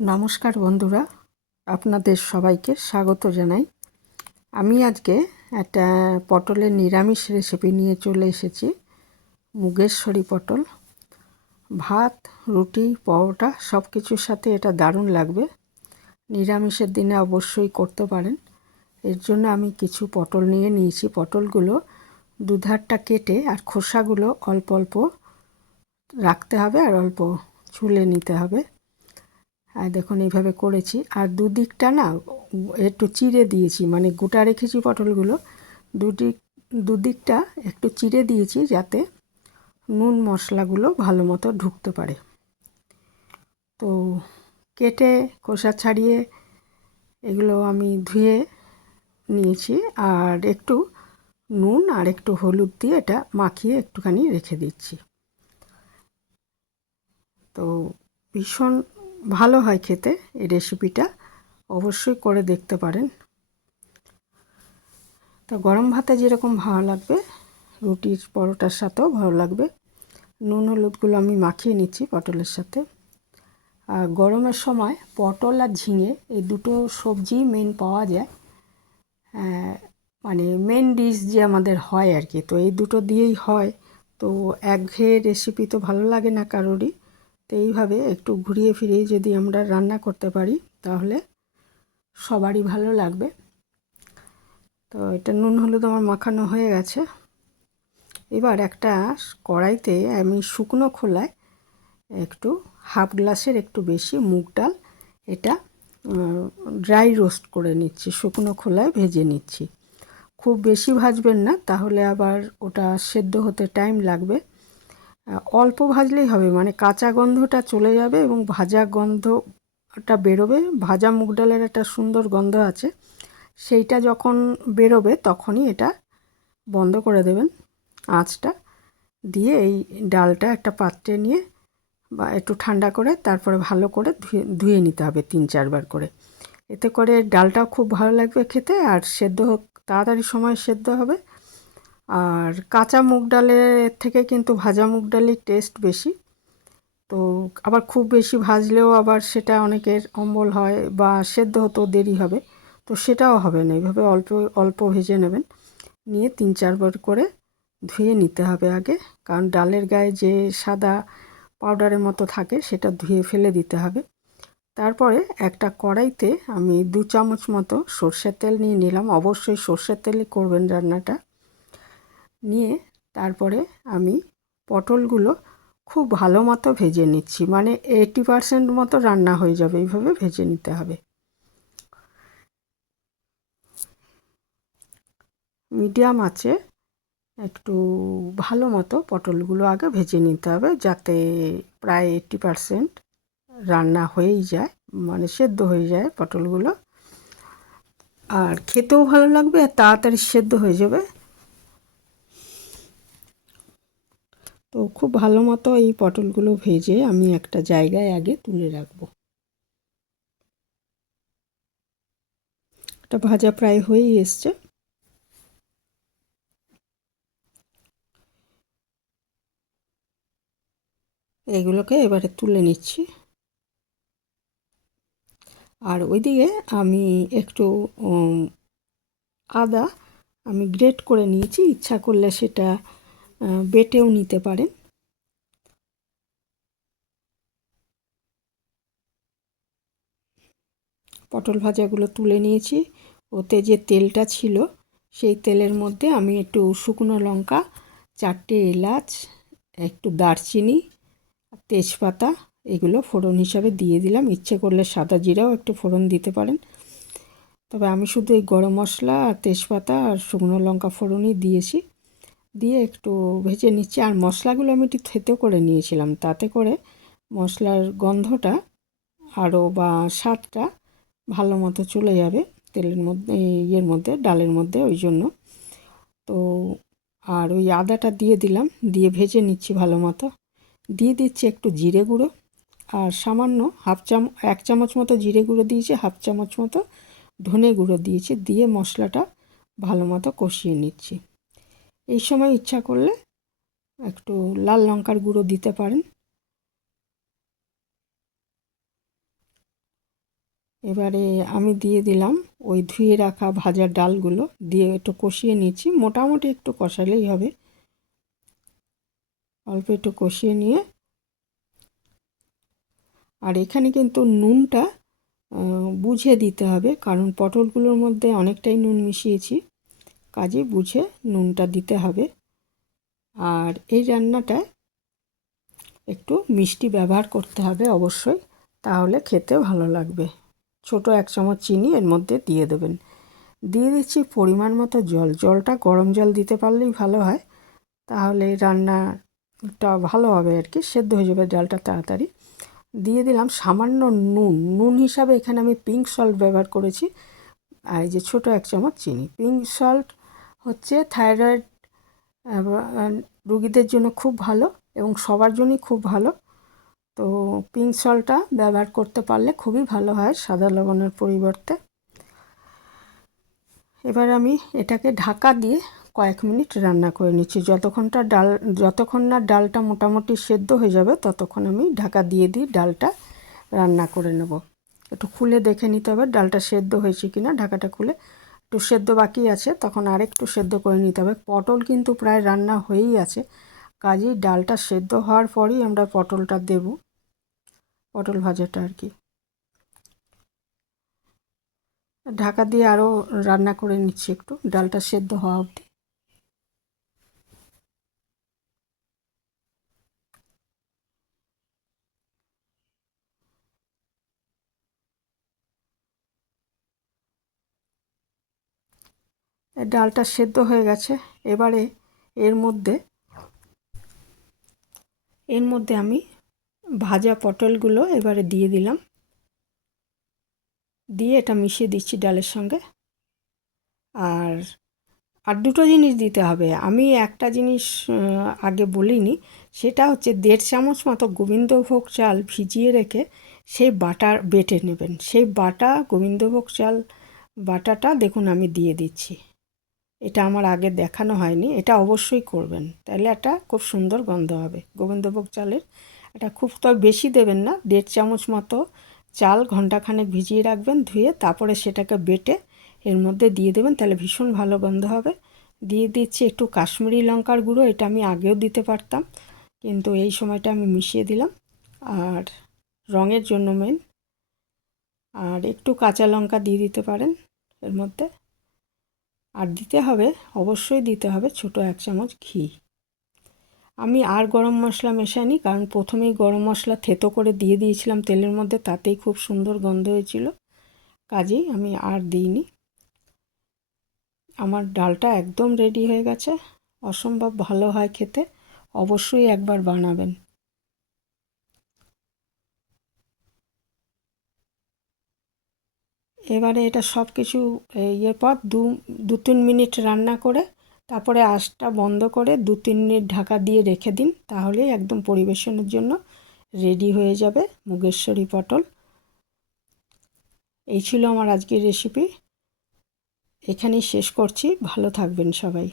নমস্কার বন্ধুরা, আপনাদের সবাইকে স্বাগত জানাই। আমি আজকে একটা পটলের নিরামিষ রেসিপি নিয়ে চলে এসেছি। মুগেশ্বরী পটল। ভাত, রুটি, পরোটা সব কিছুর সাথে এটা দারুণ লাগবে। নিরামিষের দিনে অবশ্যই করতে পারেন। এর জন্য আমি কিছু পটল নিয়ে নিয়েছি। পটলগুলো দুধারটা কেটে আর খোসাগুলো অল্প অল্প রাখতে হবে আর অল্প ছুলে নিতে হবে। আর দেখুন এইভাবে করেছি। আর দুদিকটা না একটু চিড়ে দিয়েছি, মানে গোটা রেখেছি পটলগুলো, দুদিকটা একটু চিড়ে দিয়েছি যাতে নুন মশলাগুলো ভালো মতো ঢুকতে পারে। তো কেটে খোসা ছাড়িয়ে এগুলো আমি ধুয়ে নিয়েছি আর একটু নুন আর একটু হলুদ দিয়ে এটা মাখিয়ে একটুখানি রেখে দিচ্ছি। তো ভীষণ ভালো হয় খেতে এই রেসিপিটা, অবশ্যই করে দেখতে পারেন। তো গরম ভাতে যেরকম ভালো লাগবে রুটির পরোটার সাথেও ভালো লাগবে। নুন হলুদগুলো আমি মাখিয়ে নিচ্ছি পটলের সাথে। আর গরমের সময় পটল আর ঝিঙে এই দুটো সবজি মেন পাওয়া যায়, মানে মেন ডিশ যে আমাদের হয় আর কি। তো এই দুটো দিয়েই হয়। তো একঘেয়ে রেসিপি তো ভালো লাগে না কারোরই। তো এইভাবে একটু ঘুরিয়ে ফিরিয়ে যদি আমরা রান্না করতে পারি তাহলে সবারই ভালো লাগবে। তো এটা নুন হলুদ আমার মাখানো হয়ে গেছে। এবার একটা কড়াইতে আমি শুকনো খোলায় একটু হাফ গ্লাসের একটু বেশি মুগ ডাল এটা ড্রাই রোস্ট করে নিচ্ছি, শুকনো খোলায় ভেজে নিচ্ছি। খুব বেশি ভাজবেন না, তাহলে আবার ওটা সেদ্ধ হতে টাইম লাগবে। অল্প ভাজলেই হবে, মানে কাঁচা গন্ধটা চলে যাবে এবং ভাজা গন্ধটা বেরোবে। ভাজা মুগ ডালের একটা সুন্দর গন্ধ আছে, সেইটা যখন বেরোবে তখনই এটা বন্ধ করে দেবেন আঁচটা। দিয়ে এই ডালটা একটা পাত্রে নিয়ে বা একটু ঠান্ডা করে তারপরে ভালো করে ধুয়ে নিতে হবে 3-4 বার করে। এতে করে ডালটাও খুব ভালো লাগবে খেতে আর সেদ্ধ তাড়াতাড়ি সময় সেদ্ধ হবে। আর কাঁচা মুগ ডালের থেকে কিন্তু ভাজা মুগ ডালের টেস্ট বেশি। তো আবার খুব বেশি ভাজলেও আবার সেটা অনেকের অম্বল হয় বা সেদ্ধ হতেও দেরি হবে, তো সেটাও হবে না। এইভাবে অল্প অল্প ভেজে নেবেন, নিয়ে 3-4 বার করে ধুয়ে নিতে হবে আগে, কারণ ডালের গায়ে যে সাদা পাউডারের মতো থাকে সেটা ধুয়ে ফেলে দিতে হবে। তারপরে একটা কড়াইতে আমি 2 চামচ মতো সর্ষের তেল নিয়ে নিলাম। অবশ্যই সর্ষের তেলে করবেন রান্নাটা। নিয়ে তারপরে আমি পটলগুলো খুব ভালো মতো ভেজে নিচ্ছি, মানে 80% মতো রান্না হয়ে যাবে, এইভাবে ভেজে নিতে হবে। মিডিয়াম আঁচে একটু ভালো মতো পটলগুলো আগে ভেজে নিতে হবে, যাতে প্রায় 80% রান্না হয়েই যায়, মানে সেদ্ধ হয়ে যায় পটলগুলো। আর খেতেও ভালো লাগবে আর তাড়াতাড়ি সেদ্ধ হয়ে যাবে। তো খুব ভালো মতো এই পটলগুলো ভেজে আমি একটা জায়গায় আগে তুলে রাখবো। এটা ভাজা প্রায় হয়েই এসছে। এগুলোকে এবারে তুলে নিচ্ছি। আর ওইদিকে আমি একটু আদা আমি গ্রেট করে নিয়েছি, ইচ্ছা করলে সেটা বেটেও নিতে পারেন। পটল ভাজাগুলো তুলে নিয়েছি। ওতে যে তেলটা ছিল সেই তেলের মধ্যে আমি একটু শুকনো লঙ্কা, 4টে এলাচ, একটু দারচিনি, তেজপাতা এগুলো ফোড়ন হিসাবে দিয়ে দিলাম। ইচ্ছে করলে সাদা জিরাও একটু ফোড়ন দিতে পারেন, তবে আমি শুধু এই গরম মশলা আর তেজপাতা আর শুকনো লঙ্কা ফোড়নই দিয়েছি। দিয়ে একটু ভেজে নিচ্ছি। আর মশলাগুলো আমি একটু থেতো করে নিয়েছিলাম, তাতে করে মশলার গন্ধটা আরও বা স্বাদটা ভালো মতো চলে যাবে তেলের মধ্যে, ইয়ের মধ্যে, ডালের মধ্যে, ওই জন্য। তো আর ওই আদাটা দিয়ে দিলাম, দিয়ে ভেজে নিচ্ছি ভালো মতো। দিয়ে দিচ্ছি একটু জিরে গুঁড়ো আর সামান্য 1 চামচ মতো জিরে গুঁড়ো দিয়েছি, 1/2 চামচ মতো ধনে গুঁড়ো দিয়েছি। দিয়ে মশলাটা ভালো মতো কষিয়ে নিচ্ছি। এই সময় ইচ্ছা করলে একটু লাল লঙ্কার গুঁড়ো দিতে পারেন। এবারে আমি দিয়ে দিলাম ওই ধুয়ে রাখা ভাজা ডালগুলো, দিয়ে একটু কষিয়ে নিচ্ছি। মোটামুটি একটু কষালেই হবে, অল্প একটু কষিয়ে নিয়ে। আর এখানে কিন্তু নুনটা বুঝে দিতে হবে, কারণ পটলগুলোর মধ্যে অনেকটাই নুন মিশিয়েছি, কাজে বুঝে নুনটা দিতে হবে। আর এই রান্নাটায় একটু মিষ্টি ব্যবহার করতে হবে অবশ্যই, তাহলে খেতে ভালো লাগবে। ছোট 1 চামচ চিনি এর মধ্যে দিয়ে দেবেন। দিয়ে দিচ্ছি পরিমাণ মতো জল। জলটা গরম জল দিতে পারলেই ভালো হয়, তাহলে রান্নাটা ভালো হবে আর কি, সেদ্ধ হয়ে যাবে ডালটা তাড়াতাড়ি। দিয়ে দিলাম সামান্য নুন। নুন হিসাবে এখানে আমি পিঙ্ক সল্ট ব্যবহার করেছি। আর এই যে ছোট 1 চামচ চিনি। পিঙ্ক সল্ট হচ্ছে থাইরয়েড রোগীদের জন্য খুব ভালো এবং সবার জন্যই খুব ভালো। তো পিঙ্ক সল্টটা ব্যবহার করতে পারলে খুবই ভালো হয় সাদা লবণের পরিবর্তে। এবার আমি এটাকে ঢাকা দিয়ে কয়েক মিনিট রান্না করে নিচ্ছি। যতক্ষণ না ডালটা মোটামুটি সেদ্ধ হয়ে যাবে ততক্ষণ আমি ঢাকা দিয়ে ডালটা রান্না করে নেব। একটু খুলে দেখে নিতে হবে ডালটা সেদ্ধ হয়েছে কিনা। ঢাকাটা খুলে একটু সেদ্ধ বাকি আছে, তখন আরেকটু সেদ্ধ করে নিতে হবে। পটল কিন্তু প্রায় রান্না হয়েই আছে, কাজেই ডালটা সেদ্ধ হওয়ার পরই আমরা পটলটা দেব, পটল ভাজাটা আর কি। ঢাকা দিয়ে আরও রান্না করে নিচ্ছি একটু, ডালটা সেদ্ধ হওয়া অবধি। ডালটা সেদ্ধ হয়ে গেছে। এবারে এর মধ্যে আমি ভাজা পটলগুলো এবারে দিয়ে দিলাম, দিয়ে এটা মিশিয়ে দিচ্ছি ডালের সঙ্গে। আর দুটো জিনিস দিতে হবে। আমি একটা জিনিস আগে বলিনি, সেটা হচ্ছে 1.5 চামচ মতো গোবিন্দভোগ চাল ভিজিয়ে রেখে সেই বেটে নেবেন। সেই গোবিন্দভোগ চাল বাটাটা দেখুন আমি দিয়ে দিচ্ছি। এটা আমার আগে দেখানো হয়নি, এটা অবশ্যই করবেন, তাহলে একটা খুব সুন্দর গন্ধ হবে গোবিন্দভোগ চালের। এটা খুব তো বেশি দেবেন না, 1.5 চামচ মতো চাল ঘন্টাখানেক ভিজিয়ে রাখবেন, ধুয়ে তারপরে সেটাকে বেটে এর মধ্যে দিয়ে দেবেন, তাহলে ভীষণ ভালো গন্ধ হবে। দিয়ে দিচ্ছি একটু কাশ্মীরি লঙ্কার গুঁড়ো, এটা আমি আগেও দিতে পারতাম, কিন্তু এই সময়টা আমি মিশিয়ে দিলাম। আর রঙের জন্য মেন, আর একটু কাঁচা লঙ্কা দিয়ে দিতে পারেন এর মধ্যে। আর দিতে হবে, অবশ্যই দিতে হবে ছোট 1 চামচ ঘি। আমি আর গরম মশলা মেশাইনি, কারণ প্রথমেই গরম মশলা থেতো করে দিয়ে দিয়েছিলাম তেলের মধ্যে, তাতেই খুব সুন্দর গন্ধ হয়েছিল, কাজেই আমি আর দিইনি। আমার ডালটা একদম রেডি হয়ে গেছে, অসম্ভব ভালো হয় খেতে, অবশ্যই একবার বানাবেন। এবারে এটা সব কিছু ইয়ের পর 2-3 মিনিট রান্না করে তারপরে আঁচটা বন্ধ করে 2-3 মিনিট ঢাকা দিয়ে রেখে দিন, তাহলেই একদম পরিবেশনের জন্য রেডি হয়ে যাবে মুগেশ্বরী পটল। এই ছিল আমার আজকের রেসিপি, এখানেই শেষ করছি। ভালো থাকবেন সবাই।